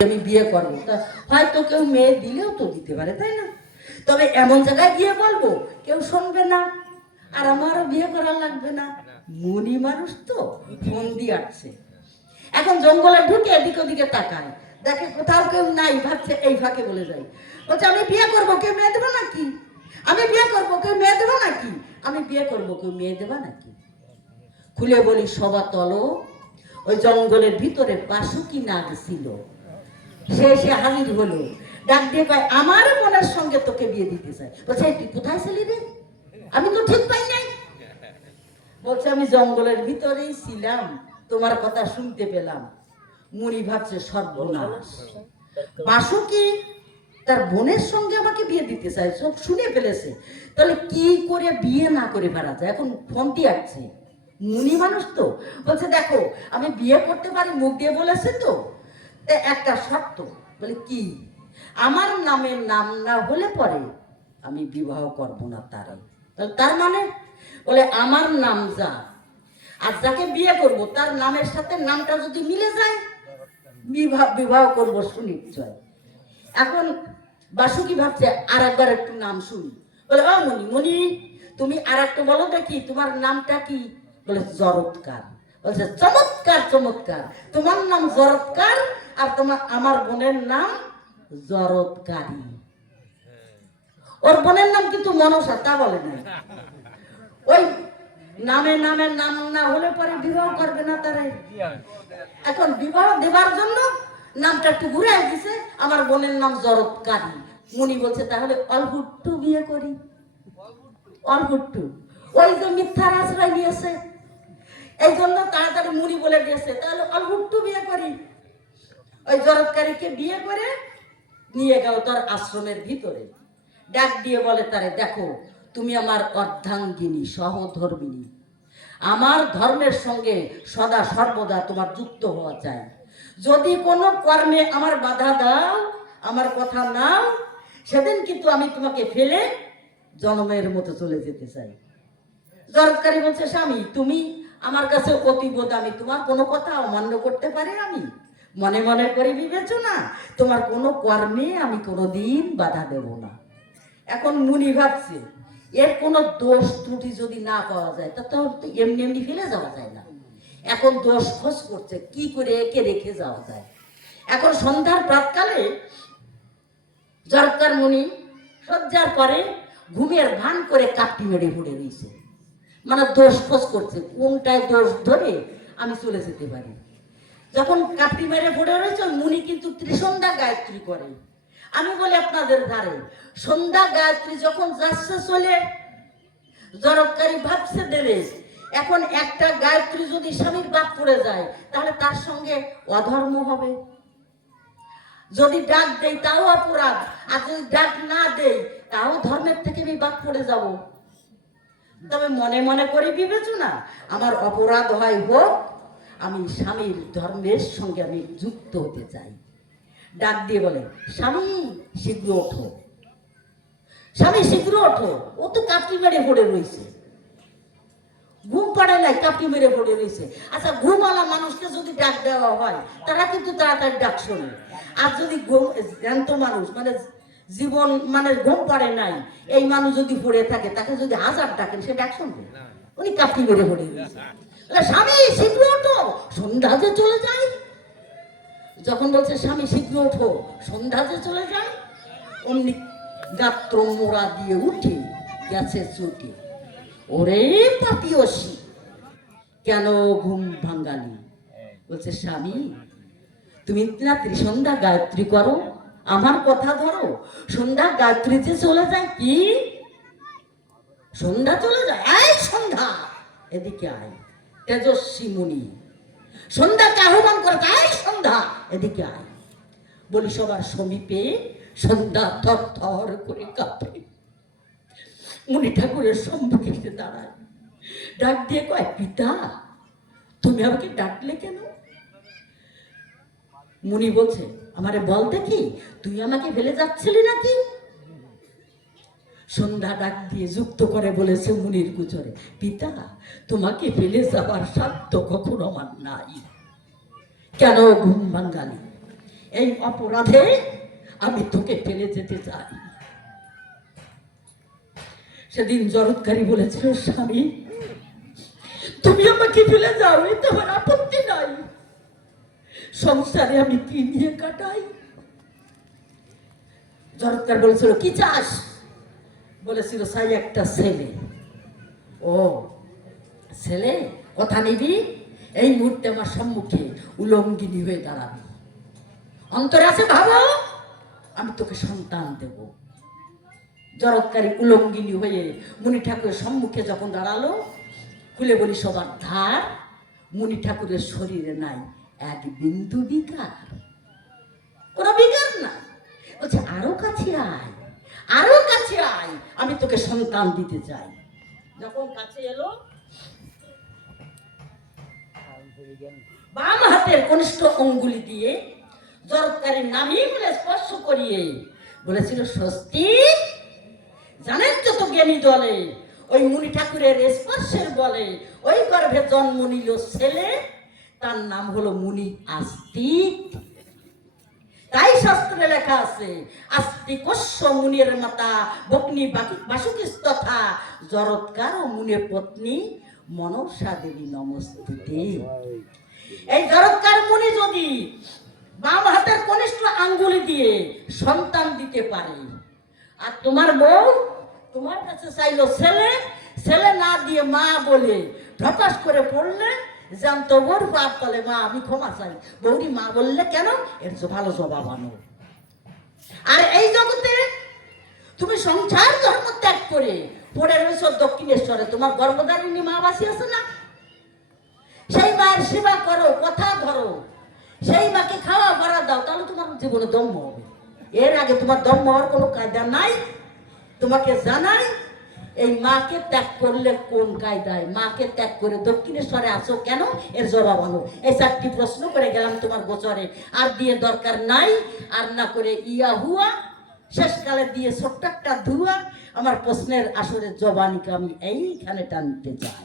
আমি বিয়ে করবো, তা হয়তো কেউ মেয়ে দিলেও তো দিতে পারে, তাই না? তবে এমন জায়গায় গিয়ে বলবো কেউ শুনবে না, আর আমারও বিয়ে করা লাগবে না। মুনি মানুষ তো ফোন দিয়ে আসছে। এখন জঙ্গলে ঢুকে এদিক ওদিকে তাকায়, দেখে কোথাও কেউ নাই, ভাবছে এই ফাঁকে বলে যাই। বলছে আমি বিয়ে করবো, কেউ মেয়ে দেবো নাকি? আমি বিয়ে করবো, কেউ মেয়ে দেবো নাকি? আমি বিয়ে করবো, কেউ মেয়ে দেবা নাকি? খুলে বলি সবা তলো, ওই জঙ্গলের ভিতরে বাসুকি নাগ ছিল। সে এসে হাজির হলো, ডাক দিয়ে কয় আমার মনের সঙ্গে তোকে বিয়ে দিতে চাই। বলছে তুই কোথায় ছিলি রে? আমি তো ঠিক পাই নাই। বলছে আমি জঙ্গলের ভিতরেই ছিলাম, তোমার কথা শুনতে পেলাম। মুনি ভাবছে সর্বনাশ, বাসুকি তার বোনের সঙ্গে আমাকে বিয়ে দিতে চাই, সব শুনে ফেলেছে। তাহলে কি করে বিয়ে না করে ফেলা যায়? এখন ফোনটি আসছে, মুনি মানুষ তো। বলছে দেখো আমি বিয়ে করতে পারি, মুখ দিয়ে বলেছে তো, একটা শর্ত। বলে কি? আমার নামের নাম না হলে পরে আমি বিবাহ করব না তারে। তার মানে বলে আমার নাম যা, আর যাকে বিয়ে করব তার নামের সাথে নামটা যদি মিলে যায় বিবাহ করব সুনিশ্চয়। এখন বাসুকি ভাবছে আর একবার একটু নাম শুনি। বলে ও মনি, মনি তুমি আর একটু বলো দেখি তোমার নামটা কি? বলে জরৎকার। বলছে চমৎকার চমৎকার, তোমার নাম জরৎকার আর তোমার আমার বোনের নাম জরৎকারী। ওর বোনের নাম কিন্তু মনসা, তা বলে না। ওই নামে নামে নাম না হলে পরে বিবাহ করবে না তারা। এখন বিবাহ দেবার জন্য নামটা একটু ঘুরাই দিছে, আমার বোনের নাম জরৎকারী। মুনি বলছে তাহলে অল্পুট্টু বিয়ে করি। অল্পুট্টু ওই যে মিথ্যার আশ্রয় নিয়েছে, এই জন্য তাড়াতাড়ি মুনি বলে দিয়েছে তাহলে অল্পুট্টু বিয়ে করি। ওই জরৎকারীকে বিয়ে করে নিয়ে গেল তার আশ্রমের ভিতরে। ডাক দিয়ে বলে তারে দেখো তুমি আমার অর্ধাঙ্গিনী সহধর্মিনী, আমার ধর্মের সঙ্গে সদা সর্বদা তোমার যুক্ত হওয়া চাই। যদি কোনো কর্মে আমার বাধা দাও, আমার কথা নাও, সেদিন কিন্তু আমি তোমাকে ফেলে জনমের মতো চলে যেতে চাই। জরৎকারী বলছে স্বামী তুমি আমার কাছে অতিবোধ, আমি তোমার কোনো কথা অমান্য করতে পারি? আমি মনে মনে করে বিবেচনা, তোমার কোনো কর্মে আমি কোনোদিন বাধা দেব না। এখন মুনি ভাবছে এর কোনো দোষ ত্রুটি যদি না পাওয়া যায় তা তো এমনি এমনি ফেলে যাওয়া যায় না। এখন দোষ খোঁজ করছে কি করে একে রেখে যাওয়া যায়। এখন সন্ধ্যার প্রাতকালে জরৎকার মুনি সজ্জার পরে ঘুমের ভান করে কাপটি মেরে পড়ে রয়েছে, মানে দোষ খোঁজ করছে কোনটায় দোষ ধরে আমি চলে যেতে পারি। যখন কাপটি মেরে পড়ে রয়েছে মুনি কিন্তু ত্রিসন্ধ্যা গায়ত্রী করে। আমি বলি আপনাদের ধারে সন্ধ্যা গায়ত্রী যখন যাচ্ছে চলে, জরৎকারী ভাবছে দেবে এখন একটা গায়ত্রী যদি স্বামীর বাদ পড়ে যায় তাহলে তার সঙ্গে অধর্ম হবে। যদি ডাক দেই তাও অপরাধ, আর যদি ডাক না দেই তাও ধর্মের থেকে আমি বাদ পড়ে যাব। তবে মনে মনে করে বিবেচনা আমার অপরাধ হয় হোক, আমি স্বামীর ধর্মের সঙ্গে আমি যুক্ত হতে চাই। ডাক দিয়ে বলে স্বামী শীঘ্র ওঠো, স্বামী শীঘ্র ওঠো। ও তো কাপটি মেরে পড়ে রয়েছে, ঘুম পড়ে নাই, কাপটি মেরে পড়ে রয়েছে। আচ্ছা ঘুমওয়ালা মানুষকে যদি ডাক দেওয়া হয় তারা কিন্তু তাড়াতাড়ি ডাক শোনে, আর যদি জ্ঞান্ত মানুষ মানে জীবন মানে ঘুম পড়ে নাই এই মানুষ যদি পড়ে থাকে তাকে যদি হাজার ডাকেন সে ডাক শুনবে? উনি কাপটি মেরে পড়ে রয়েছে। স্বামী শীঘ্র ওঠো, সন্ধ্যা যে চলে যায়। যখন বলছে স্বামী শীঘ্র ওঠো সন্ধ্যা যে চলে যায়, অমনি গাত্র মোড়া দিয়ে উঠে গেছে চোখে। ওরে পাপিয়সী কেন ঘুম ভাঙ্গালি? বলছে স্বামী তুমি না ত্রিসন্ধ্যা গায়ত্রী করো, আমার কথা ধরো, সন্ধ্যা গায়ত্রী যে চলে যায়। কি সন্ধ্যা চলে যায়? এই সন্ধ্যা এদিকে আয়। তেজস্বী মুনি সন্ধ্যাকে আহ্বান করে, এই সন্ধ্যা এদিকে আয়। বলি সবার সমীপে সন্ধ্যা থর থর করে কাঁপে। মুনি ঠাকুরের সম্মুখে এসে দাঁড়ায়, ডাক দিয়ে কয় পিতা তুমি আমাকে ডাকলে কেন? মুনি বলছে আমারে বল দেখি তুই আমাকে ফেলে যাচ্ছিলি নাকি? সন্ধ্যা ডাক দিয়ে যুক্ত করে বলেছে মুনির গোচরে, পিতা তোমাকে ফেলে যাবার সাধ্য কখনো আমার নাই। কেন ঘুম ভাঙ্গালি? এই অপরাধে আমি তোকে ফেলে যেতে চাই। সেদিন জরৎকারী বলেছিল, স্বামী তুমি আমাকে ফেলে যাও, এতে আমার আপত্তি নাই, সংসারে আমি কি নিয়ে কাটাই। জরৎকার বলেছিল, কি চাস? বলেছিল, চাই একটা ছেলে। ও ছেলে, কথা নিবি? এই মুহূর্তে আমার সম্মুখে উলঙ্গিনী হয়ে দাঁড়াবি, অন্তরে আছে ভাবো, আমি তোকে সন্তান দেব। জরৎকারী উলঙ্গিনী হয়ে মুনি ঠাকুরের সম্মুখে যখন দাঁড়ালো, খুলে বলি সবার ধার, মুনি ঠাকুরের শরীরে নাই এক বিন্দু বিকার, কোনো বিকার না। বলছে, আরো কাছে আয়, আরো কাছে আয়, আমি তোকে সন্তান দিতে চাই। যখন কাছে এলো, বাম হাতের কনিষ্ঠ অঙ্গুলি দিয়ে জরৎকারীর নামই বলে স্পর্শ করিয়ে বলেছিল, স্বস্তি। জানেন যত জ্ঞানী দলে ওই মুনি ঠাকুরের স্পর্শের বলে ওই গর্ভে জন্ম নিল ছেলে, তার নাম হলো মুনি আস্তিক। তাই শাস্ত্রে লেখা আছে, আস্তিকস্য মুনির মাতা বগ্নি বাসুকিস্তথা জরৎকার ও মুনির পত্নী মনসা দেবী নমস্তুতে। এই জরৎকার মুনি যদি বাম হাতের কনিষ্ঠ আঙ্গুলি দিয়ে সন্তান দিতে পারে, আর তোমার বউ তোমার কাছে চাইলো ছেলে, ছেলে না দিয়ে মা বলে ঢপাস করে পড়লে, জানতো বোর বাপ বলে, মা আমি ক্ষমা চাই, বৌরি মা বললে কেন, এর ভালো জবাব আনো। আর এই জগতে তুমি সংসার ধর্ম ত্যাগ করে পড়ে রয়েছ দক্ষিণেশ্বরে, তোমার গর্ভধারিণী মা বাসি আছে না, সেই মায়ের সেবা করো, কথা ধরো, সেই মাকে খাওয়া ভরা দাও, তাহলে তোমার জীবনে দম্ভ হবে। এর আগে তোমার দম্ভ হওয়ার কোনো কায়দা নাই। তোমাকে জানাই, এই মাকে ত্যাগ করলে কোন কায়দায়, মাকে ত্যাগ করে দক্ষিণেশ্বরে আসো কেন, এর জবাব আনো। এই 4টি প্রশ্ন করে গেলাম তোমার গোচরে, আর দিয়ে দরকার নাই। আর না করে ইয়া হুয়া, শেষকালে দিয়ে ছোট্ট একটা ধুয়া। আমার প্রশ্নের আসলে জবানিকে আমি এইখানে টানতে চাই।